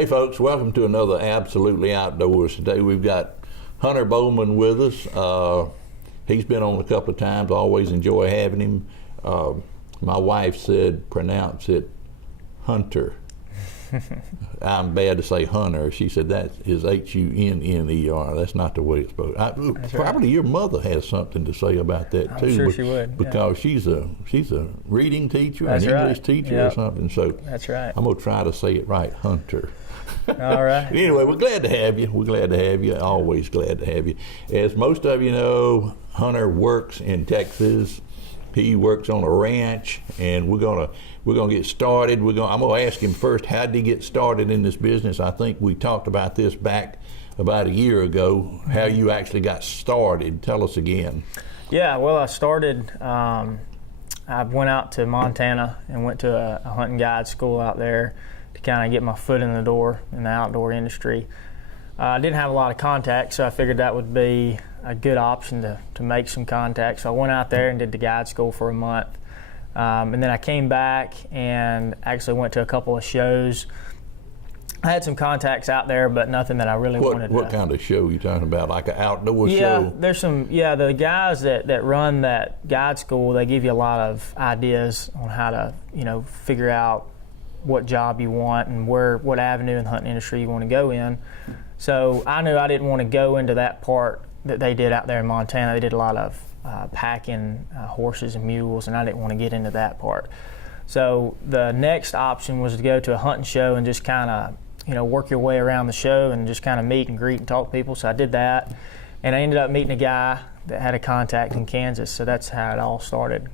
Hey folks, welcome to another Absolutely Outdoors. Today we've got Hunter Bowman with us. He's been on a couple of times. I always enjoy having him. My wife said pronounce it Hunter. I'm bad to say Hunter. She said that is Hunner. That's not the way it's supposed. Probably right. Your mother has something to say about that too. I'm sure she would. Because she's a reading teacher, that's an English teacher or something. So that's right. I'm gonna try to say it right, Hunter. All right. Anyway, we're glad to have you. We're glad to have you. Always glad to have you. As most of you know, Hunter works in Texas. He works on a ranch, and we're gonna get started. I'm gonna ask him first, how did he get started in this business? I think we talked about this back about a year ago. How you actually got started? Tell us again. Yeah. Well, I started. I went out to Montana and went to a hunting guide school out there to kind of get my foot in the door in the outdoor industry. I didn't have a lot of contacts, so I figured that would be a good option to make some contacts. So I went out there and did the guide school for a month. And then I came back and actually went to a couple of shows. I had some contacts out there, but nothing that I really wanted. What kind of show are you talking about? Like an outdoor show? Yeah, there's some. Yeah, the guys that run that guide school, they give you a lot of ideas on how to, figure out what job you want and what avenue in the hunting industry you want to go in. So I knew I didn't want to go into that part that they did out there in Montana. They did a lot of packing horses and mules, and I didn't want to get into that part. So the next option was to go to a hunting show and just kind of, work your way around the show and just kind of meet and greet and talk to people. So I did that, and I ended up meeting a guy that had a contact in Kansas. So that's how it all started.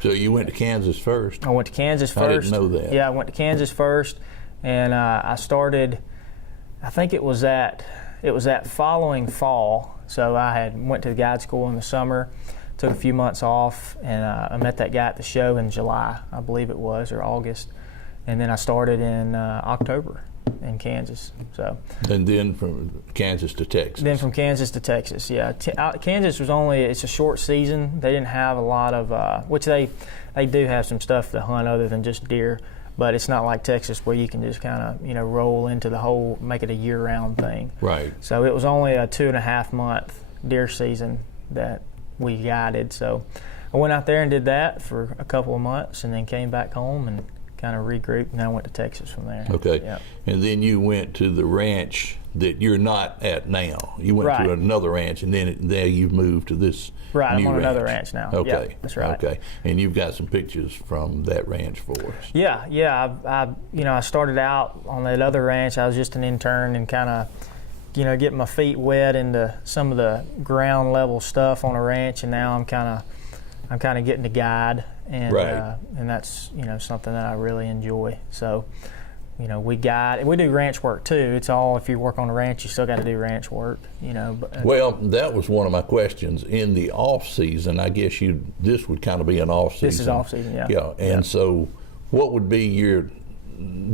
So you went to Kansas first? I went to Kansas first. I didn't know that. Yeah, I went to Kansas first, and I started. I think it was that following fall. So I went to the guide school in the summer, took a few months off, and I met that guy at the show in July, I believe it was, or August, and then I started in October in Kansas. So. And then from Kansas to Texas. Then from Kansas to Texas, yeah. Kansas it's a short season. They didn't have a lot of, which they do have some stuff to hunt other than just deer. But it's not like Texas where you can just kind of, roll into make it a year-round thing. Right. So it was only a 2.5-month deer season that we guided. So I went out there and did that for a couple of months and then came back home and kind of regrouped, and I went to Texas from there. Okay. Yep. And then you went to the ranch that you're not at now. You went to another ranch, and then there you've moved to this Right, new I'm on ranch. Another ranch now. Okay. Yep, that's right. Okay. And you've got some pictures from that ranch for us. Yeah. I started out on that other ranch. I was just an intern and kind of, getting my feet wet into some of the ground level stuff on a ranch, and now I'm kind of getting to guide, and and that's something that I really enjoy. So, we guide, we do ranch work too. It's all, if you work on a ranch, you still got to do ranch work. Well, that was one of my questions. In the off season, I guess this would kind of be an off season. This is off season, yeah. Yeah, and so what would be your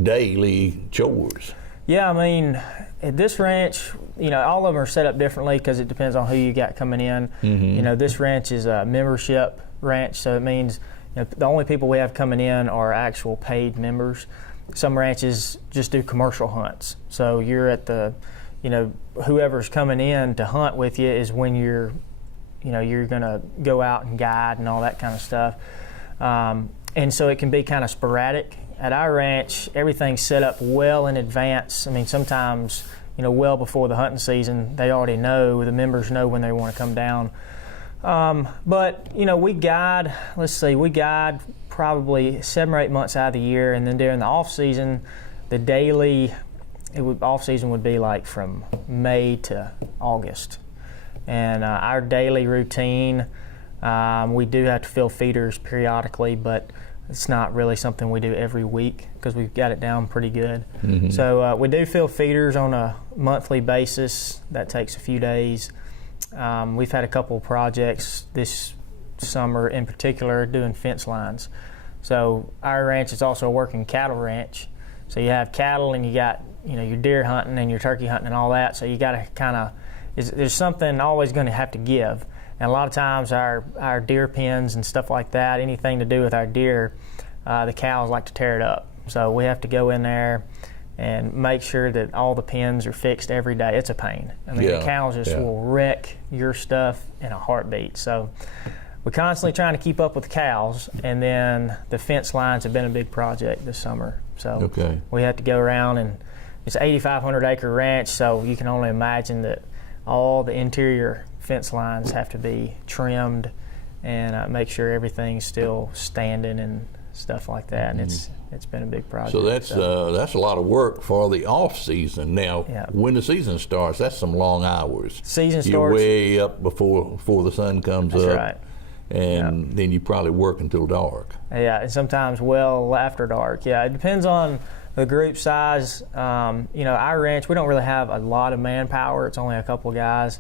daily chores? Yeah, at this ranch, all of them are set up differently because it depends on who you got coming in. Mm-hmm. This ranch is a membership ranch, so it means the only people we have coming in are actual paid members. Some ranches just do commercial hunts, so you're at the, whoever's coming in to hunt with you is when you're gonna go out and guide and all that kind of stuff, and so it can be kind of sporadic. At our ranch, everything's set up well in advance. Sometimes, well before the hunting season, they already know, the members know when they want to come down. But, we guide, we guide probably 7 or 8 months out of the year, and then during the off season, the daily, off season would be like from May to August. And our daily routine, we do have to fill feeders periodically, but it's not really something we do every week because we've got it down pretty good. Mm-hmm. So we do fill feeders on a monthly basis. That takes a few days. We've had a couple of projects this summer in particular doing fence lines. So our ranch is also a working cattle ranch. So you have cattle and you got your deer hunting and your turkey hunting and all that. So you got to kind of, there's something always going to have to give. And a lot of times our deer pens and stuff like that, anything to do with our deer, the cows like to tear it up. So we have to go in there and make sure that all the pins are fixed every day. It's a pain. I mean, the cows just will wreck your stuff in a heartbeat. So we're constantly trying to keep up with the cows, and then the fence lines have been a big project this summer. So we had to go around, and it's an 8,500 acre ranch, so you can only imagine that all the interior fence lines have to be trimmed and make sure everything's still standing and stuff like that. And it's been a big project. So that's a lot of work for the off season. Now, when the season starts, that's some long hours. Season starts. You're way up before the sun comes up. That's right. And then you probably work until dark. Yeah, and sometimes well after dark. Yeah, it depends on the group size. Our ranch, we don't really have a lot of manpower. It's only a couple guys.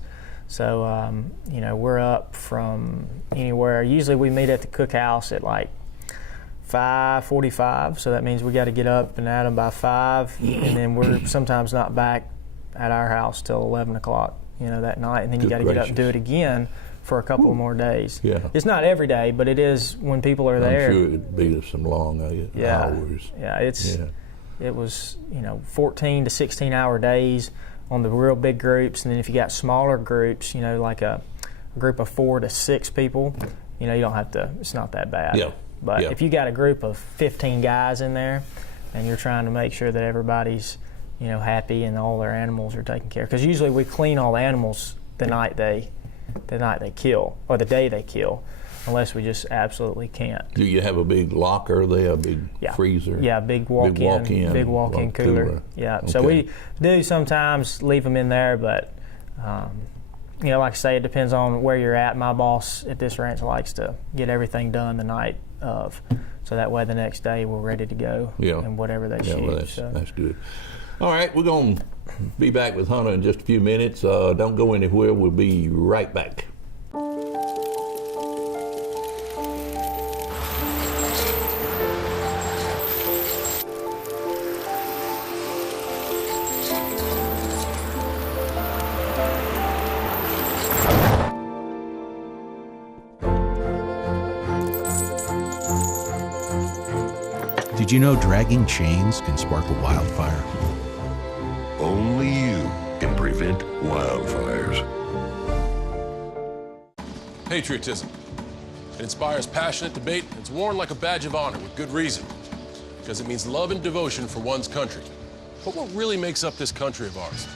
So, we're up from anywhere. Usually we meet at the cookhouse at like 5:45, so that means we got to get up and at them by 5, and then we're sometimes not back at our house till 11 o'clock, that night, and then you got to get up and do it again for a couple more days. Yeah. It's not every day, but it is when people are there. I'm sure it'd be some long hours. Yeah, it was 14 to 16 hour days on the real big groups, and then if you got smaller groups, like a group of 4 to 6 people, you don't have to. It's not that bad. Yeah. But if you got a group of 15 guys in there, and you're trying to make sure that everybody's happy and all their animals are taken care of, because usually we clean all the animals the night they kill, or the day they kill, unless we just absolutely can't. Do you have a big locker there, a big freezer? Yeah, big walk-in cooler. Yeah, so we do sometimes leave them in there, but like I say, it depends on where you're at. My boss at this ranch likes to get everything done the night of, so that way the next day we're ready to go and whatever they shoot. Well, that's good. All right, we're going to be back with Hunter in just a few minutes. Don't go anywhere. We'll be right back. Did you know dragging chains can spark a wildfire? Only you can prevent wildfires. Patriotism. It inspires passionate debate, and it's worn like a badge of honor with good reason, because it means love and devotion for one's country. But what really makes up this country of ours?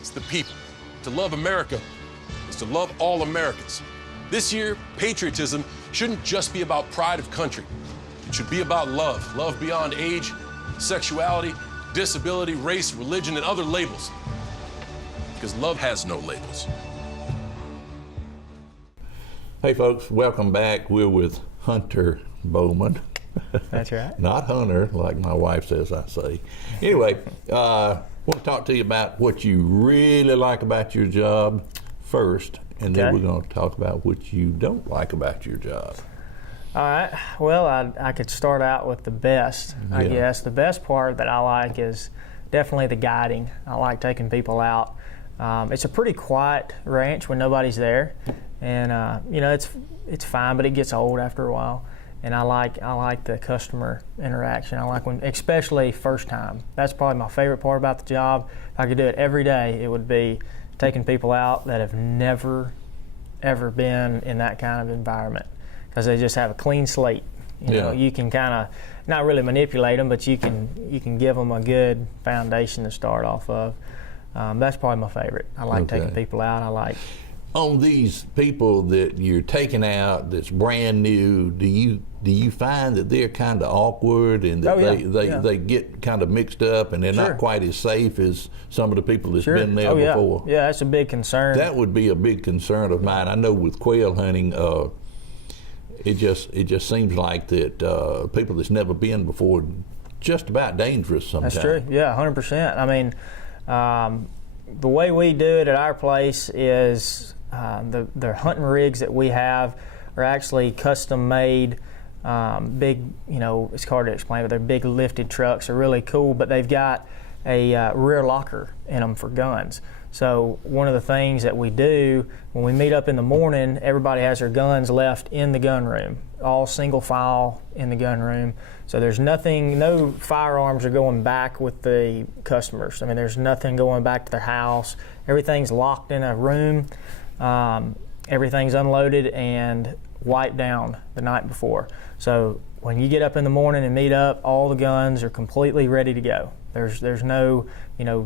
It's the people. To love America is to love all Americans. This year, patriotism shouldn't just be about pride of country. It should be about love. Love beyond age, sexuality, disability, race, religion, and other labels. Because love has no labels. Hey folks, welcome back. We're with Hunter Bowman. That's right. Not Hunter, like my wife says I say. Anyway, I want to talk to you about what you really like about your job first, and then we're going to talk about what you don't like about your job. All right. Well, I could start out with the best, I guess. The best part that I like is definitely the guiding. I like taking people out. It's a pretty quiet ranch when nobody's there, and it's fine, but it gets old after a while. And I like the customer interaction. I like when, especially first time. That's probably my favorite part about the job. If I could do it every day, it would be taking people out that have never, ever been in that kind of environment, because they just have a clean slate. You can kind of not really manipulate them, but you can give them a good foundation to start off of. That's probably my favorite. I like taking people out. I like. On these people that you're taking out that's brand new, do you find that they're kind of awkward and that they get kind of mixed up and they're not quite as safe as some of the people that's been there before? Yeah, that's a big concern. That would be a big concern of mine. I know with quail hunting, it just seems like that people that's never been before, just about dangerous sometimes. That's true. Yeah, 100%. I mean, the way we do it at our place is the hunting rigs that we have are actually custom made. Big, it's hard to explain, but they're big lifted trucks. They're really cool, but they've got a rear locker in them for guns. So one of the things that we do when we meet up in the morning, everybody has their guns left in the gun room, all single file in the gun room. So there's nothing, no firearms are going back with the customers. I mean, there's nothing going back to their house. Everything's locked in a room. Everything's unloaded and wiped down the night before. So when you get up in the morning and meet up, all the guns are completely ready to go. There's no,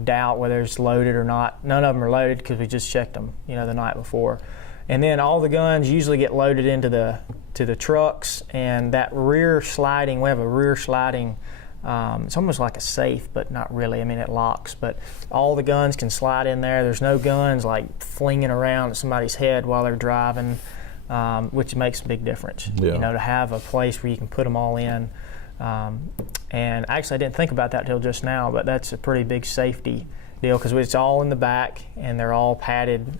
doubt whether it's loaded or not. None of them are loaded because we just checked them, the night before. And then all the guns usually get loaded into the trucks, and that rear sliding, we have a rear sliding, it's almost like a safe, but not really. I mean, it locks, but all the guns can slide in there. There's no guns like flinging around at somebody's head while they're driving, which makes a big difference. Yeah. To have a place where you can put them all in. And actually, I didn't think about that till just now, but that's a pretty big safety deal because it's all in the back, and they're all padded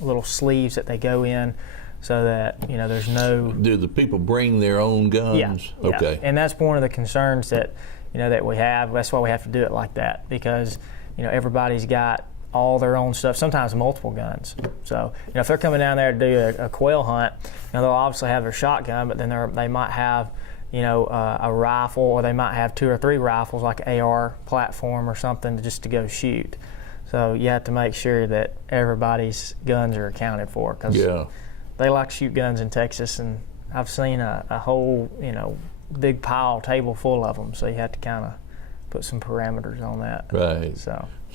little sleeves that they go in, so that there's no. Do the people bring their own guns? Yeah. Okay. And that's one of the concerns that that we have. That's why we have to do it like that, because everybody's got all their own stuff, sometimes multiple guns. So if they're coming down there to do a quail hunt, they'll obviously have their shotgun, but then they might have a rifle, or they might have 2 or 3 rifles, like an AR platform or something, just to go shoot. So you have to make sure that everybody's guns are accounted for, because they like to shoot guns in Texas, and I've seen a whole big table full of them. So you have to kind of put some parameters on that. Right.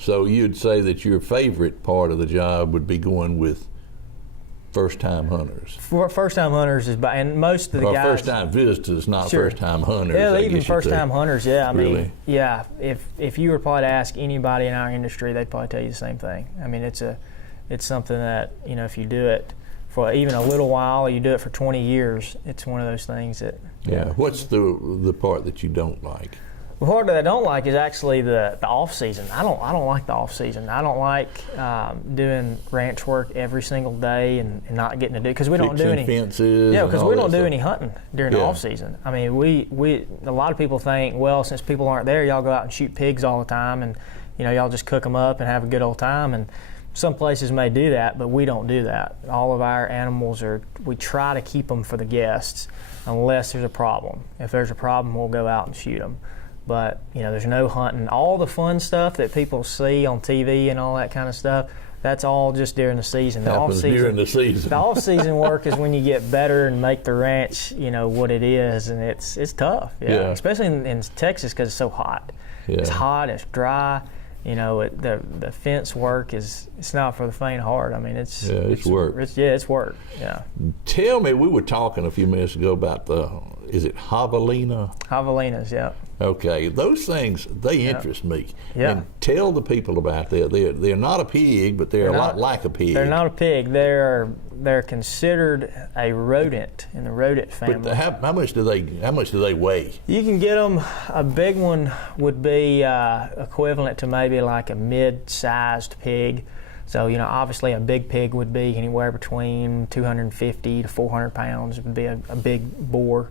So you'd say that your favorite part of the job would be going with first-time hunters. For first-time hunters and most of the guys. First-time visitors, not Sure. first-time hunters. Yeah, I even guess you'd first-time say. hunters. Yeah, I mean, Really? yeah. If you were probably to ask anybody in our industry, they'd probably tell you the same thing. I mean, it's something that if you do it for even a little while, you do it for 20 years. It's one of those things that. Yeah. What's the part that you don't like? The part that I don't like is actually the off season. I don't like the off season. I don't like doing ranch work every single day and not getting to do, because we don't do Fixing any fences. Yeah, and because all we that don't do stuff. any hunting during the Yeah. off season. I mean, we a lot of people think, well, since people aren't there, y'all go out and shoot pigs all the time, and y'all just cook them up and have a good old time. And some places may do that, but we don't do that. All of our animals we try to keep them for the guests, unless there's a problem. If there's a problem, we'll go out and shoot them. But there's no hunting. All the fun stuff that people see on TV and all that kind of stuff, that's all just during the season. The Happens during the season. The off-season work is when you get better and make the ranch, what it is, and it's tough. Yeah. Especially in Texas, because it's so hot. Yeah. It's hot. It's dry. The fence work it's not for the faint of heart. I mean, it's work. It's work. Yeah. Tell me, we were talking a few minutes ago about is it javelina? Javelinas, yeah. Okay, those things, they interest me. Yeah. And tell the people about that. They're not a pig, but they're a lot like a pig. They're not a pig. They're considered a rodent in the rodent family. But how much do they weigh? You can get them. A big one would be equivalent to maybe like a mid-sized pig. So obviously a big pig would be anywhere between 250 to 400 pounds. It would be a big boar.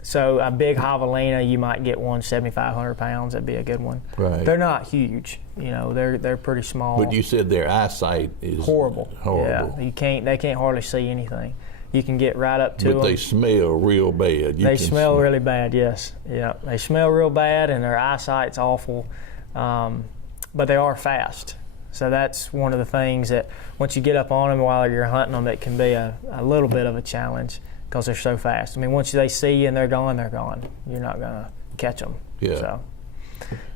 So a big javelina, you might get one 7,500 pounds. That'd be a good one. Right. They're not huge. They're pretty small. But you said their eyesight is horrible. Horrible. Yeah, they can't hardly see anything. You can get right up to them. But they smell real bad. They smell really bad. Yes. Yeah. They smell real bad, and their eyesight's awful. But they are fast. So that's one of the things that once you get up on them while you're hunting them, it can be a little bit of a challenge because they're so fast. I mean, once they see you and they're gone, they're gone. You're not going to catch them. Yeah. So.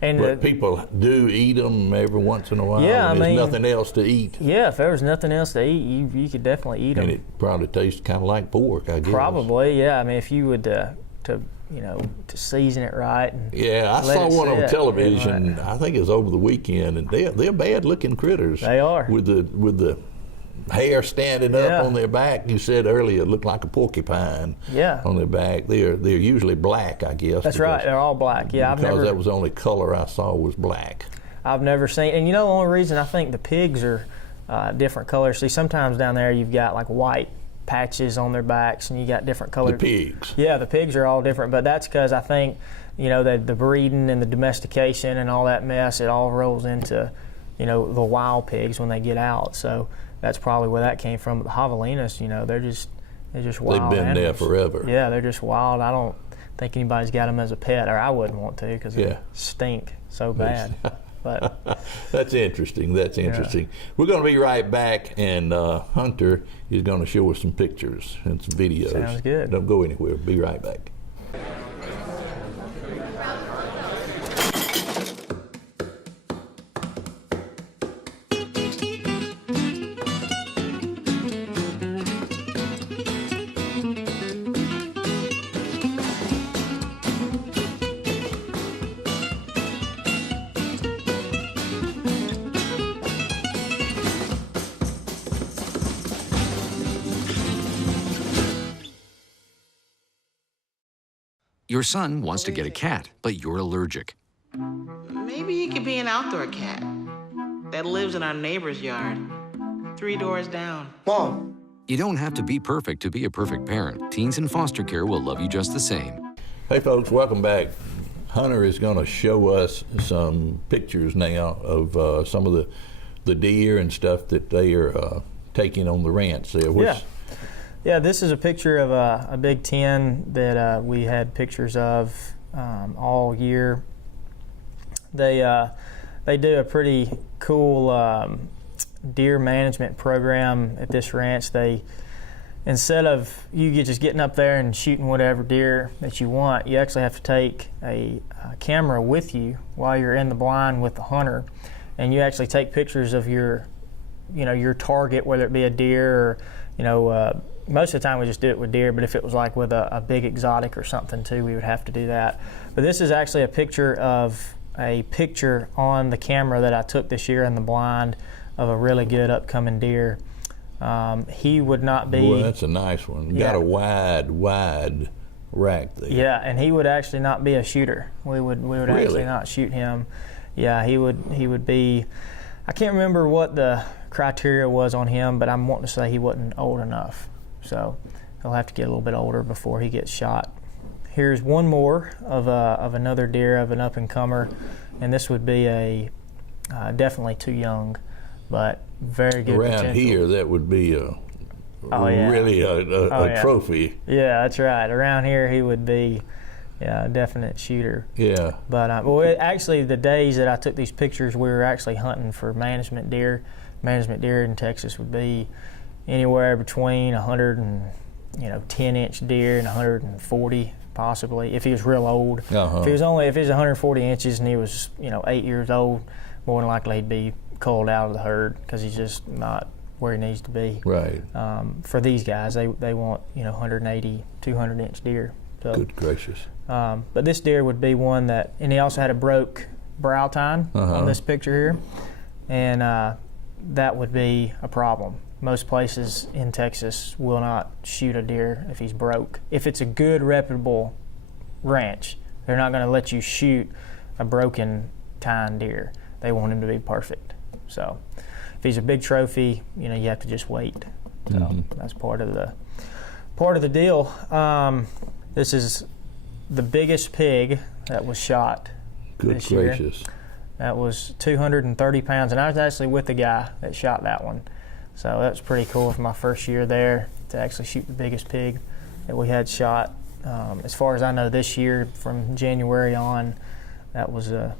And but people do eat them every once in a while. Yeah, and there's nothing else to eat. Yeah, if there was nothing else to eat, you could definitely eat them. And it probably tastes kind of like pork, I guess. Probably, yeah. I mean, if you would to season it right. And yeah, I saw one on television. I think it was over the weekend, and they're bad-looking critters. They are. With the hair standing up on their back. You said earlier it looked like a porcupine. Yeah. On their back. They're usually black, I guess. That's right. They're all black. Yeah, because that was the only color I saw was black. I've never seen, and the only reason I think the pigs are different colors. See, sometimes down there you've got like white patches on their backs, and you got different colors. The pigs. Yeah, the pigs are all different, but that's because I think the breeding and the domestication and all that mess, it all rolls into you know, the wild pigs when they get out. So that's probably where that came from. But the javelinas, you know, they're just wild. They've been animals. there forever. Yeah, they're just wild. I don't think anybody's got them as a pet, or I wouldn't want to, because they stink so bad. But that's interesting. That's interesting. We're going to be right back, and Hunter is going to show us some pictures and some videos. Sounds good. Don't go anywhere. Be right back. Your son wants to get a cat, but you're allergic. Maybe he could be an outdoor cat that lives in our neighbor's yard, 3 doors down. Mom. You don't have to be perfect to be a perfect parent. Teens in foster care will love you just the same. Hey folks, welcome back. Hunter is going to show us some pictures now of some of the deer and stuff that they are taking on the ranch there. Yeah, this is a picture of a big 10 that we had pictures of all year. They do a pretty cool deer management program at this ranch. Instead of you just getting up there and shooting whatever deer that you want, you actually have to take a camera with you while you're in the blind with the hunter, and you actually take pictures of your target, whether it be a deer or most of the time we just do it with deer, but if it was like with a big exotic or something too, we would have to do that. But this is actually a picture on the camera that I took this year in the blind of a really good upcoming deer. He would not be... Boy, that's a nice one. Got a wide rack there. Yeah, and he would actually not be a shooter. We would really? Actually not shoot him. Yeah, he would be... I can't remember what the criteria was on him, but I'm wanting to say he wasn't old enough. So he'll have to get a little bit older before he gets shot. Here's one more of another deer of an up-and-comer, and this would be definitely too young, but very good Around potential. here, that would be really a trophy. Yeah, that's right. Around here, he would be a definite shooter. Yeah. But actually, the days that I took these pictures, we were actually hunting for management deer. Management deer in Texas would be anywhere between 10-inch deer and 140 possibly, if he was real old. Uh-huh. If he was 140 inches and he was 8 years old, more than likely he'd be culled out of the herd because he's just not where he needs to be. Right. For these guys, they want 180, 200-inch deer. So, good gracious. but this deer would be one that, and he also had a broke brow tine on this picture here, and that would be a problem. Most places in Texas will not shoot a deer if he's broke. If it's a good, reputable ranch, they're not going to let you shoot a broken tine deer. They want him to be perfect. So if he's a big trophy, you have to just wait. So that's part of the deal. This is the biggest pig that was shot this year. Good gracious. That was 230 pounds, and I was actually with the guy that shot that one. So that was pretty cool for my first year there to actually shoot the biggest pig that we had shot. As far as I know, this year from January on, that was a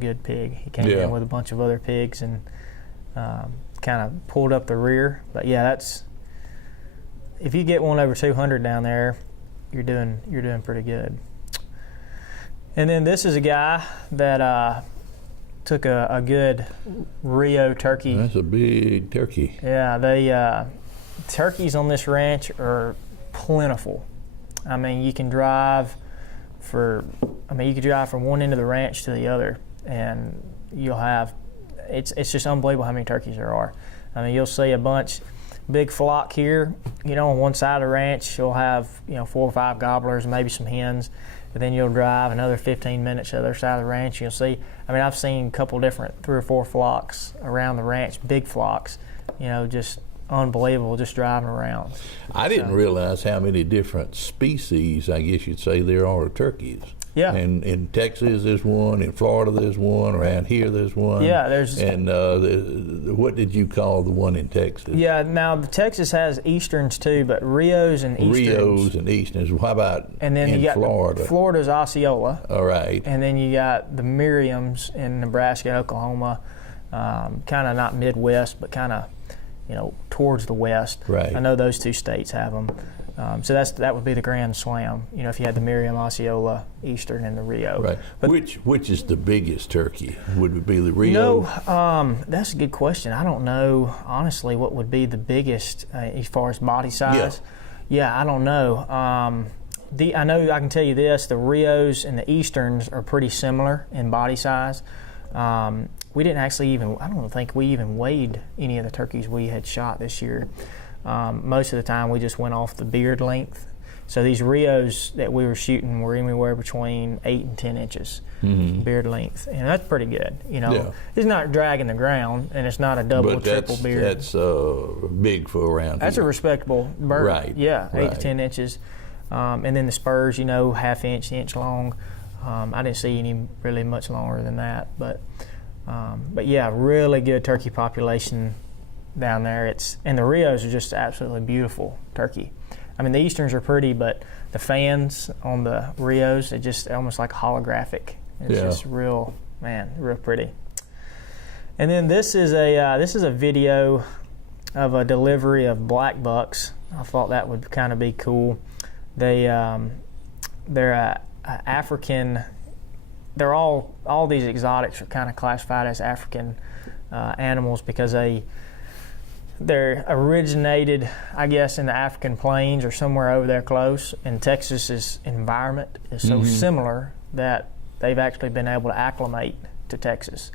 good pig. He came in with a bunch of other pigs and kind of pulled up the rear. But yeah, if you get one over 200 down there, you're doing pretty good. And then this is a guy that took a good Rio turkey. That's a big turkey. Yeah, turkeys on this ranch are plentiful. I mean, you can drive from one end of the ranch to the other, and you'll have, it's just unbelievable how many turkeys there are. I mean, you'll see a big flock here, on one side of the ranch. You'll have, 4 or 5 gobblers, maybe some hens. But then you'll drive another 15 minutes to the other side of the ranch. You'll see, I've seen a couple different 3 or 4 flocks around the ranch, big flocks, just unbelievable just driving around. I didn't realize how many different species, I guess you'd say, there are of turkeys. Yeah. And in Texas there's one, in Florida there's one, around here there's one. Yeah, there's. And what did you call the one in Texas? Yeah, now the Texas has Easterns too, but Rios and Easterns. Rios and Easterns. How about and then in you got Florida? Florida's Osceola. All right. And then you got the Miriams in Nebraska and Oklahoma, kind of not Midwest, but kind of, towards the west. Right. I know those two states have them. So that would be the Grand Slam. If you had the Miriam, Osceola, Eastern, and the Rio. Right. But which is the biggest turkey? Would it be the Rio? No, that's a good question. I don't know honestly what would be the biggest as far as body size. Yeah, I don't know. I know I can tell you this: the Rios and the Easterns are pretty similar in body size. We didn't actually I don't think we even weighed any of the turkeys we had shot this year. Most of the time we just went off the beard length. So these Rios that we were shooting were anywhere between 8 and 10 inches beard length, and that's pretty good. It's not dragging the ground, and it's not a double, triple beard. That's big for around That's here. a respectable bird. Right. Yeah, 8 to right. 10 inches. And then the spurs, half inch long. I didn't see any really much longer than that, but yeah, really good turkey population down there. And the Rios are just absolutely beautiful turkey. I mean, the Easterns are pretty, but the fans on the Rios are just almost like holographic. It's just real pretty. And then this is a video of a delivery of black bucks. I thought that would kind of be cool. They're African. They're all these exotics are kind of classified as African animals because they're originated, I guess, in the African plains or somewhere over there close. And Texas's environment is so similar that they've actually been able to acclimate to Texas.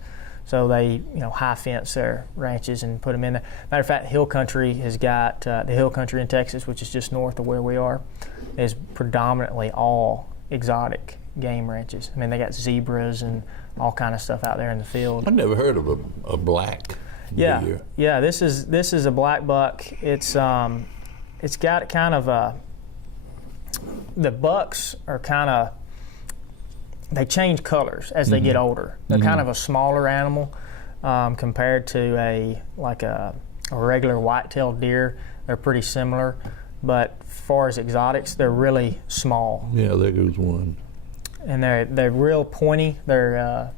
So they, high fence their ranches and put them in there. Matter of fact, Hill Country has got the Hill Country in Texas, which is just north of where we are, is predominantly all exotic game ranches. I mean, they got zebras and all kind of stuff out there in the field. I've never heard of a black deer. Yeah. This is a black buck. It's got kind of the bucks are kind of, they change colors as they get older. They're kind of a smaller animal compared to a regular white-tailed deer. They're pretty similar, but as far as exotics, they're really small. Yeah, there goes one. And they're real pointy. They're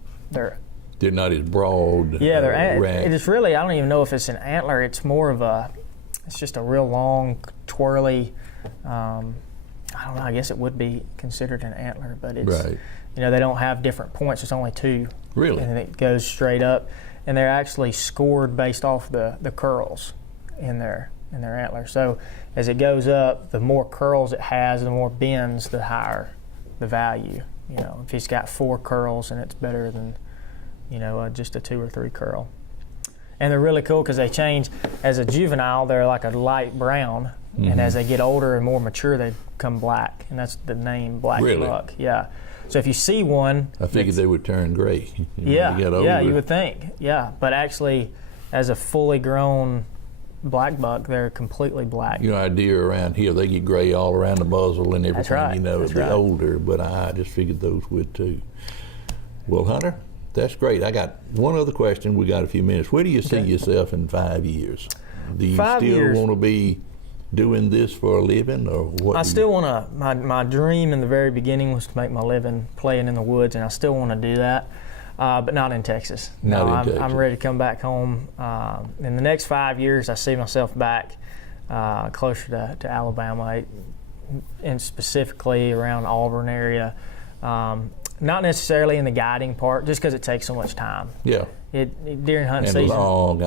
not as broad. Yeah, it's really, I don't even know if it's an antler. It's more of it's just a real long, twirly. I don't know. I guess it would be considered an antler, but it's right. They don't have different points. It's only two. Really? And it goes straight up, and they're actually scored based off the curls in their antler. So as it goes up, the more curls it has, the more bends, the higher the value. If it's got 4 curls, and it's better than just a 2 or 3 curl. And they're really cool because they change. As a juvenile, they're like a light brown, and as they get older and more mature, they become black, and that's the name black buck. Yeah. So if you see one, I figured they would turn gray. Yeah, you would think. Yeah, but actually, as a fully grown black buck, they're completely black. Our deer around here, they get gray all around the muzzle and everything. That's right. As they older, but I just figured those would too. Well, Hunter, that's great. I got one other question. We got a few minutes. Where do you see yourself in 5 years? Do you still want to be doing this for a living, or what? I still want to. My dream in the very beginning was to make my living playing in the woods, and I still want to do that, but not in Texas. I'm ready to come back home. In the next 5 years, I see myself back closer to Alabama, and specifically around Auburn area. Not necessarily in the guiding part, just because it takes so much time. Yeah. During hunting season. Long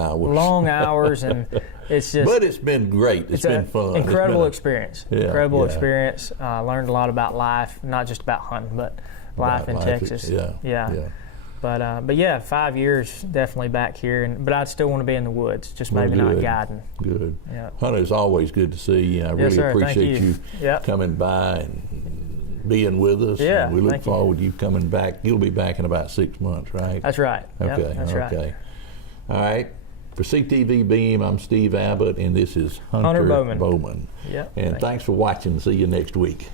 hours, and it's just. But it's been great. It's been fun. Incredible experience. Yeah, incredible experience. Learned a lot about life, not just about hunting, but life in Texas. Yeah. But yeah, 5 years definitely back here, but I'd still want to be in the woods, just maybe not guiding. Good. Yeah. Hunter, it's always good to see you. I really appreciate you coming by and being with us. Yeah, we look forward to you coming back. You'll be back in about 6 months, right? That's right. Okay. Yep, that's right. All right. For CTV Beam, I'm Steve Abbott, and this is Hunter Bowman. Yep. And thanks for watching. See you next week.